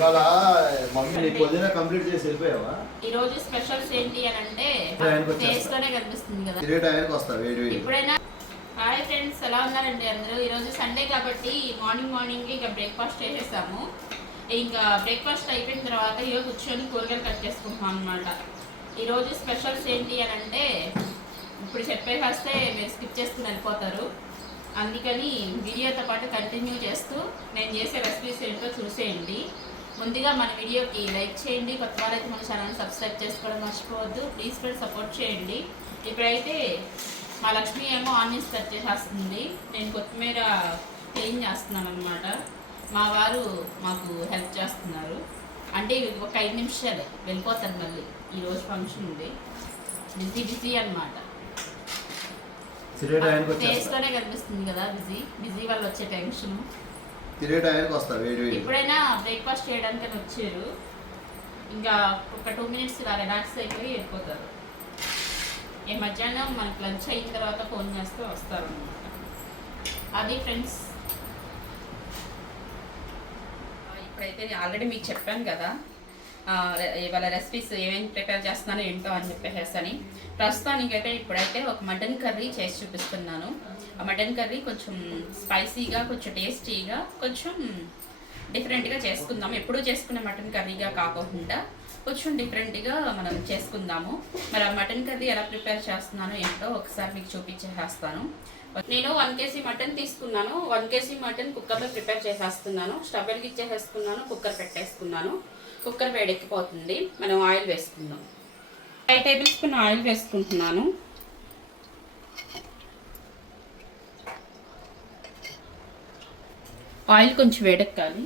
ఇవాళ మమ్మీ నీ పొద్దున కంప్లీట్ చేసి వెళ్ళిపోయావా? ఈ రోజు స్పెషల్స్ ఏంటి అని అంటే ఫేస్ లోనే కనిపిస్తుంది కదా. తిరిగే టైంకి వస్తా వేడి వేడి. ఇప్పుడైనా హాయ్ ఫ్రెండ్స్, ఎలా ఉన్నారండి అందరూ? ఈరోజు సండే కాబట్టి మార్నింగ్ ఇక బ్రేక్ఫాస్ట్ చేసేసాము. ఇంకా బ్రేక్ఫాస్ట్ అయిపోయిన తర్వాత ఇక కూర్చొని కూరగాయలు కట్ చేసుకుంటున్నాం అనమాట. ఈరోజు స్పెషల్స్ ఏంటి అని అంటే ఇప్పుడు చెప్పేస్తే మీరు స్కిప్ చేసుకుని వెళ్ళిపోతారు. అందుకని వీడియోతో పాటు కంటిన్యూ చేస్తూ నేను చేసే రెసిపీస్ ఏంటో చూసేయండి. ముందుగా మన వీడియోకి లైక్ చేయండి, కొత్త వాళ్ళైతే మన ఛానల్ సబ్స్క్రైబ్ చేసుకోవడం మర్చిపోవద్దు. ప్లీజ్ ఫ్రెండ్స్ సపోర్ట్ చేయండి. ఇప్పుడైతే మా లక్ష్మి ఏమో ఆనియన్స్ కట్ చేసేస్తుంది, నేను కొత్తిమీర క్లీన్ చేస్తున్నాను అనమాట. మా వారు మాకు హెల్ప్ చేస్తున్నారు. అంటే ఒక 5 నిమిషాలే వెళ్ళిపోతాను, మళ్ళీ ఈరోజు ఫంక్షన్ ఉంది. బిజీ అనమాట. ఫేస్లోనే కనిపిస్తుంది కదా బిజీ వాళ్ళు వచ్చే టెన్షన్. ఇప్పుడైనా బ్రేక్ఫాస్ట్ చేయడానికి వచ్చారు. ఇంకా ఒక 2 మినిట్స్ ఇలా రిలాక్స్ అయిపోయి వెళ్ళిపోతారు. ఈ మధ్యాహ్నం మనకి లంచ్ అయిన తర్వాత ఫోన్ చేస్తే వస్తారు అనమాట. అది ఫ్రెండ్స్. ఇప్పుడైతే ఆల్రెడీ మీకు చెప్పాను కదా ఇవాళ రెసిపీస్ ఏమేమి ప్రిపేర్ చేస్తున్నానో ఏంటో అని చెప్పేసి. ప్రస్తుతానికైతే ఇప్పుడైతే ఒక మటన్ కర్రీ చేసి చూపిస్తున్నాను. ఆ మటన్ కర్రీ కొంచెం స్పైసీగా, కొంచెం టేస్టీగా, కొంచెం డిఫరెంట్గా చేసుకుందాము. ఎప్పుడూ చేసుకునే మటన్ కర్రీగా కాకుండా కొంచెం డిఫరెంట్గా మనం చేసుకుందాము. మరి ఆ మటన్ కర్రీ ఎలా ప్రిపేర్ చేస్తున్నానో ఏంటో ఒకసారి మీకు చూపించేస్తాను. నేను 1 kg మటన్ తీసుకున్నాను. 1 kg మటన్ కుక్కర్లో ప్రిపేర్ చేసేస్తున్నాను. స్టవ్ వెలిగించేసేసుకున్నాను, కుక్కర్ పెట్టేసుకున్నాను. కుక్కర్ వేడెక్కిపోతుంది. మనం ఆయిల్ వేసుకుందాం. 5 టేబుల్ స్పూన్ ఆయిల్ వేసుకుంటున్నాను. ఆయిల్ కొంచెం వేడెక్కాలి.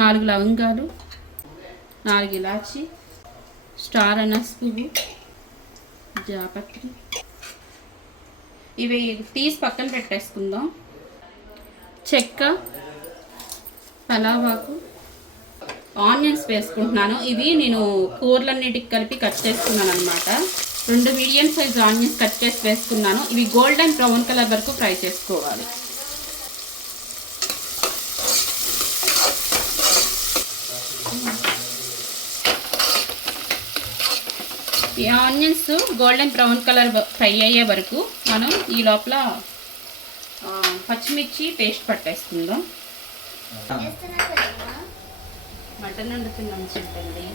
4 లవంగాలు, 4 ఇలాచి, స్టార్ అనస్ పువ్వు, జాపత్రి, ఇవి తీసి పక్కన పెట్టేసుకుందాం. చెక్క, పలావాకు, ఆనియన్స్ వేసుకుంటున్నాను. ఇవి నేను కూరలన్నిటికి కలిపి కట్ చేసుకున్నాను అనమాట. 2 మీడియం సైజ్ ఆనియన్స్ కట్ చేసి వేసుకున్నాను. ఇవి గోల్డెన్ బ్రౌన్ కలర్ వరకు ఫ్రై చేసుకోవాలి. ఈ onions golden brown colour fry అయ్యే వరకు మనం ఈ లోపల పచ్చిమిర్చి పేస్ట్ పట్టేసుకుందాం. మటన్ వండుతున్నాం చెప్పండి.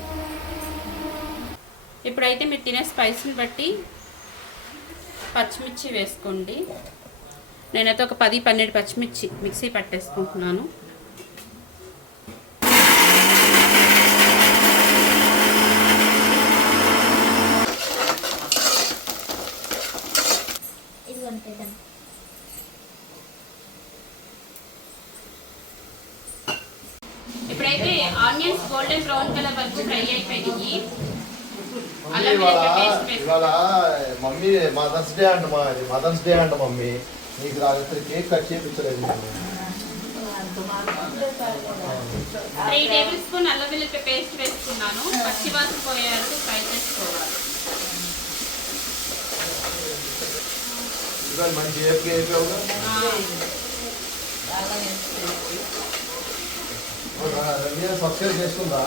ఇప్పుడైతే మీరు తినే స్పైస్ని బట్టి పచ్చిమిర్చి వేసుకోండి. నేనైతే ఒక 10-12 పచ్చిమిర్చి మిక్సీ పట్టేసుకుంటున్నాను. ఇప్పుడైతే ఆనియన్స్ గోల్డెన్ బ్రౌన్ కలర్ వరకు ఫ్రై అయిపోయింది. ఇవాళ మమ్మీ మదర్స్ డే అంట మమ్మీ. నీకు రాత్రి కేక్ కట్ చేయించలేదు. 3 టేబుల్ స్పూన్ అల్లం వెల్లుల్లి పేస్ట్ వేసుకున్నాను. పచ్చి వాసన పోయే వరకు ఫ్రై చేసుకోవాలి. మంచి ఏపీ అయిపోయావుగా. సబ్స్క్రైబ్ చేసుకుందా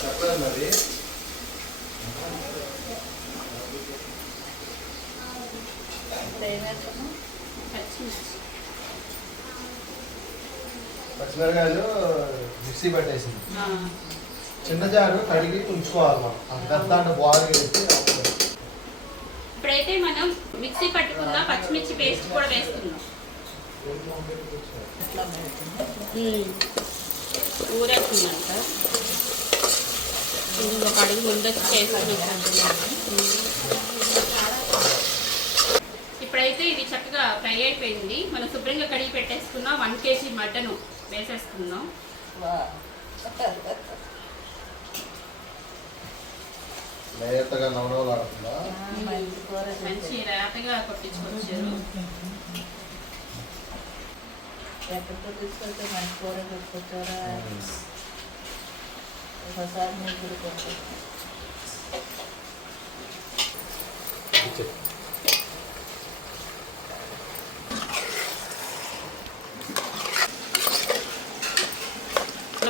చెప్పలేదు మరి. పచ్చిమిరకాయలు మిక్సీ పట్టేసింది. చిన్న జారు కడిగి ఉంచుకోవాలి మనం. అంత అంటే బాగా వేసి ఇప్పుడైతే మనం మిక్సీ పట్టుకున్న పచ్చిమిర్చి పేస్ట్ కూడా వేసుకుందాం. ఊరేస్తుందంట. ఒక అడుగు ముందొచ్చి చేసాను. ఇప్పుడైతే ఇది చక్కగా ఫ్రై అయిపోయింది. మనం శుభ్రంగా కడిగి పెట్టేసుకున్న 1 kg మటన్ వేసేసుకుందాం. లేతగా నవనవలాడుతుందా? మంచి రేతగా కొట్టించుకొచ్చారు. ఎక్కడితో తీసుకెళ్తే మంచి కూర తీసుకొచ్చారా? ఒకసారి నీకు కొంచెం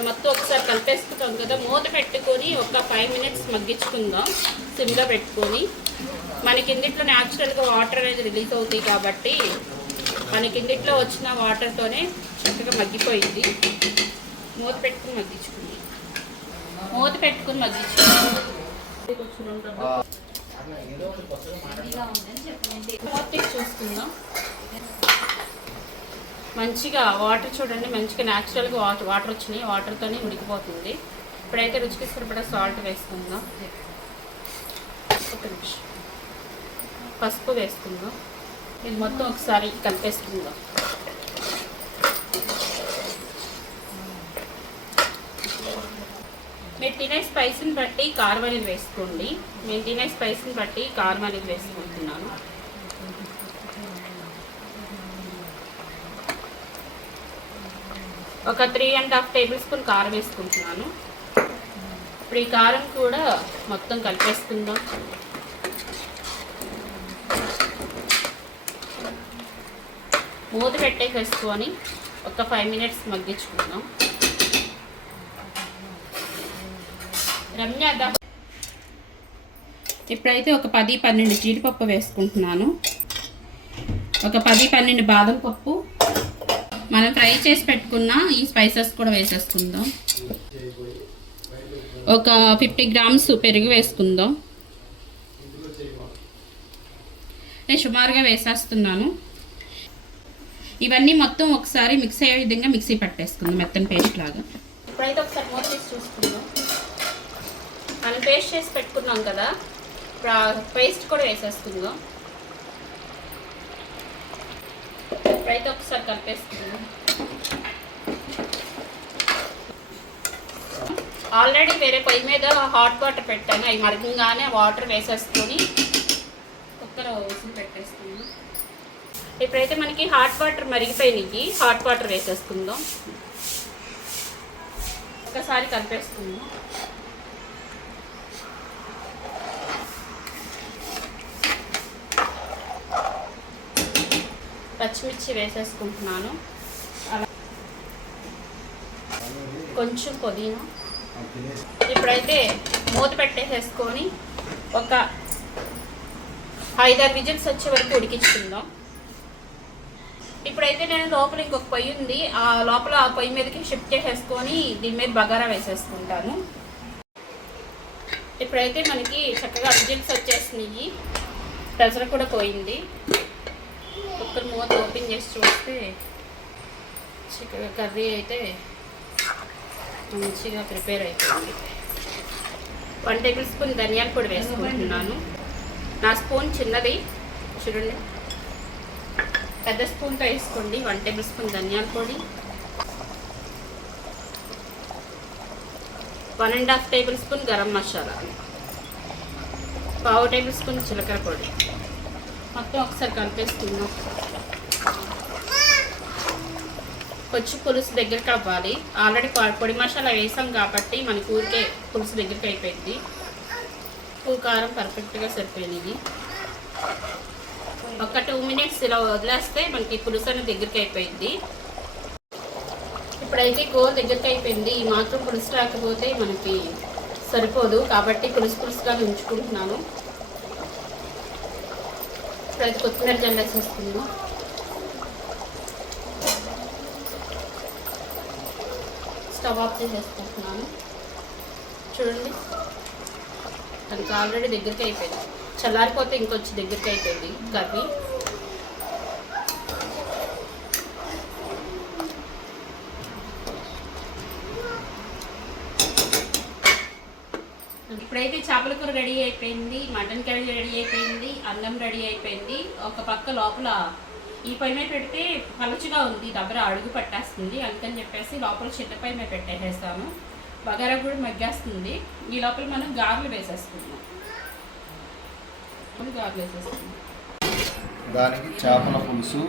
మొత్తం ఒకసారి కలిపేసుకుంటాం కదా, మూత పెట్టుకొని ఒక 5 మినిట్స్ మగ్గించుకుందాం సిమ్లో పెట్టుకొని. మనకి ఇందులో న్యాచురల్గా వాటర్ అనేది రిలీజ్ అవుతాయి కాబట్టి మనకి ఇందులో వచ్చిన వాటర్తోనే చక్కగా మగ్గిపోయింది. మూత పెట్టుకుని మగ్గించుకుంది. మూత పెట్టుకుని మగ్గించుకుంది. మూత తీసి చూసుకుందాం. మంచిగా వాటర్ చూడండి, మంచిగా న్యాచురల్గా వాటర్ వచ్చినాయి. వాటర్తోనే ఉడికిపోతుంది. ఇప్పుడైతే రుచికి సరిపడా సాల్ట్ వేసుకుందాం. ఒక నిమిషం పసుపు వేసుకుందాం. ఇది మొత్తం ఒకసారి కలిపేసుకుందాం. మీరు తినే స్పైస్ని బట్టి కారం అనేది వేసుకోండి. నేను తినే స్పైస్ని బట్టి కారం అనేది వేసుకుంటున్నాను. ఒక 3.5 టేబుల్ స్పూన్ కారం వేసుకుంటున్నాను. ఇప్పుడు ఈ కారం కూడా మొత్తం కలిపేసుకుందాం. మూత పెట్టేసుకొని ఒక 5 మినిట్స్ మగ్గించుకుందాం. రమ్య ఇప్పుడైతే ఒక 10-12 జీడిపప్పు వేసుకుంటున్నాను. ఒక 10-12 బాదం పప్పు, మనం ఫ్రై చేసి పెట్టుకున్న ఈ స్పైసెస్ కూడా వేసేసుకుందాం. ఒక 50 గ్రామ్స్ పెరుగు వేసుకుందాం. నేను సుమారుగా వేసేస్తున్నాను. ఇవన్నీ మొత్తం ఒకసారి మిక్స్ అయ్యే విధంగా మిక్సీ పట్టేసుకుందాం, మెత్తని పేస్ట్ లాగా. ఇప్పుడైతే ఒకసారి మూత తీసి చూసుకుందాం. మనం పేస్ట్ చేసి పెట్టుకున్నాం కదా, పేస్ట్ కూడా వేసేసుకుందాం. ఇప్పుడైతే ఒకసారి కలిపేసుకుందాం. ఆల్రెడీ వేరే పొయ్యి మీద హాట్ వాటర్ పెట్టాను. అవి మరగంగానే వాటర్ వేసేసుకొని కుక్కర్ విజిల్ పెట్టేసుకుందాం. ఇప్పుడైతే మనకి హాట్ వాటర్ మరిగిపోయినాయి. హాట్ వాటర్ వేసేసుకుందాం. ఒకసారి కలిపేసుకుందాం. పచ్చిమిర్చి వేసేసుకుంటున్నాను. అలా కొంచెం పుదీనా. ఇప్పుడైతే మూత పెట్టేసేసుకొని ఒక 5-6 విజిల్స్ వచ్చే వరకు ఉడికించుకుందాం. ఇప్పుడైతే నేను లోపల ఇంకొక పొయ్యి ఉంది, ఆ లోపల ఆ పొయ్యి మీదకి షిఫ్ట్ చేసేసుకొని దీని మీద బగారా వేసేసుకుంటాను. ఇప్పుడైతే మనకి చక్కగా విజిల్స్ వచ్చేసినాయి, ప్రెషర్ కూడా పోయింది. కుక్కర్ మూత ఓపెన్ చేసి చూస్తే చక్కగా కర్రీ అయితే మంచిగా ప్రిపేర్ అయిపోయింది. 1 టేబుల్ స్పూన్ ధనియాల పొడి వేసుకుంటున్నాను. నా స్పూన్ చిన్నది చూడండి, పెద్ద స్పూన్తో వేసుకోండి. 1 టేబుల్ స్పూన్ ధనియాల పొడి, 1.5 table spoon garam masala, 1/2 table spoon జీలకర్ర పొడి. మొత్తం ఒకసారి కలిపేసుకుందాం. కొంచెం పులుసు దగ్గరికి అవ్వాలి. ఆల్రెడీ పొడి మసాలా వేసాం కాబట్టి మనకి ఊరికే పులుసు దగ్గరికి అయిపోయింది. ఉప్పు కారం పర్ఫెక్ట్గా సరిపోయినాయి. ఒక 2 మినిట్స్ ఇలా వదిలేస్తే మనకి పులుసు అనేది దగ్గరికి అయిపోయింది. ఇప్పుడైతే కూర దగ్గరికి అయిపోయింది. ఈ మాత్రం పులుసు రాకపోతే మనకి సరిపోదు కాబట్టి పులుసుగా ఉంచుకుంటున్నాను. ఇప్పుడైతే కొత్తిమీర జల్లేసేసుకుందాం. స్టవ్ ఆఫ్ చేసేసుకుంటున్నాను. చూడండి, అది ఆల్రెడీ దగ్గరికి అయిపోయింది. చల్లారిపోతే ఇంకొంచెం దగ్గరికి అయిపోయింది కర్రీ. ఇప్పుడైతే చేపల కూర రెడీ అయిపోయింది, మటన్ కర్రీ రెడీ అయిపోయింది, అన్నం రెడీ అయిపోయింది. ఒక పక్క లోపల ఈ పొయ్యి మీద పెడితే పలుచుగా ఉంది, దబ్బర అడుగు పట్టేస్తుంది. అందుకని చెప్పేసి లోపల చిన్న పొయ్యి మీద పెట్టేసేస్తాను. బగారా కూడా మగ్గేస్తుంది. ఈ లోపల మనం గారెలు వేసేసుకుందాం. గారెలు వేసేసుకుందాం. దానికి చేపల పులుసు,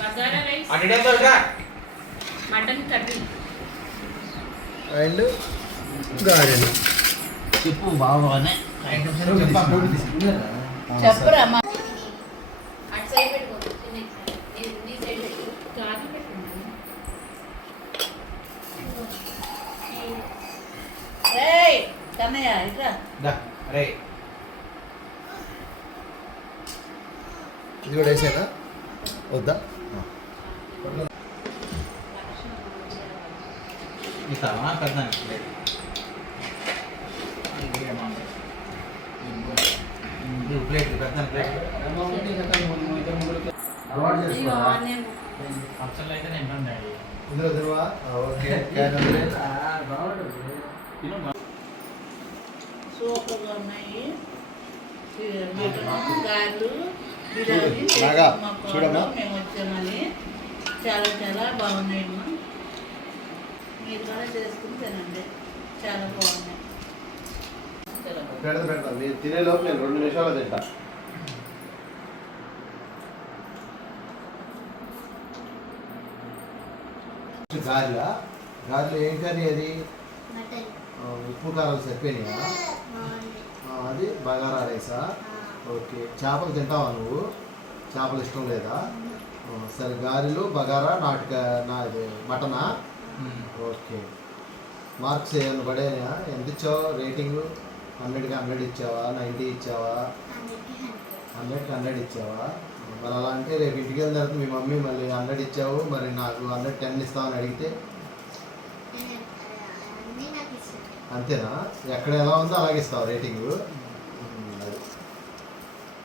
bagara rice, mutton curry and గారెలు. చెప్పు బాగానే చెప్పరా అమ్మా. అటు సైడ్ పెట్టుకో నీ సైడ్ పెట్టు గాజు పెట్టుకుంటాను రేయ్ కన్నయ్య ఇట్రా. ఇది కూడా వేసేనా వద్దా అలవాటు చేసుకోవా ఇందులో తిరువా ఓకే సూపర్గా ఉన్నాయి. ఈ మటన్ గారెలు బిర్యానీ బాగా చేసుకున్నాం. చూడమ్మా. మేము వచ్చామని చాలా చాలా బాగున్నాయి అమ్మా. మీరు కూడా చేసుకుని తినండి, చాలా బాగున్నాయి. చాలా బాగుంది. పెడతా మీరు తినేలోపు నేను 2 నిమిషాలు తింటా గారెలు ఏం కర్రీ అది ఉప్పు కారాలు సరిపోయినాయా అది బగారా రైసా ఓకే చేపలు తింటావా నువ్వు చేపలు ఇష్టం లేదా సరే గారెలు బగారా ఇది మటనా ఓకే మార్క్స్ ఏమైనా పడేనా ఎంత ఇచ్చావు రేటింగ్ 100కి 100 ఇచ్చావా 90 ఇచ్చావా 100కి 100 ఇచ్చావా మరి అలా అంటే రేపు ఇంటికి వెళ్ళిన తర్వాత మీ మమ్మీ మళ్ళీ 100 ఇచ్చావు మరి నాకు 110 ఇస్తామని అడిగితే అంతేనా ఎక్కడ ఎలా ఉందో అలాగే ఇస్తావు రేటింగ్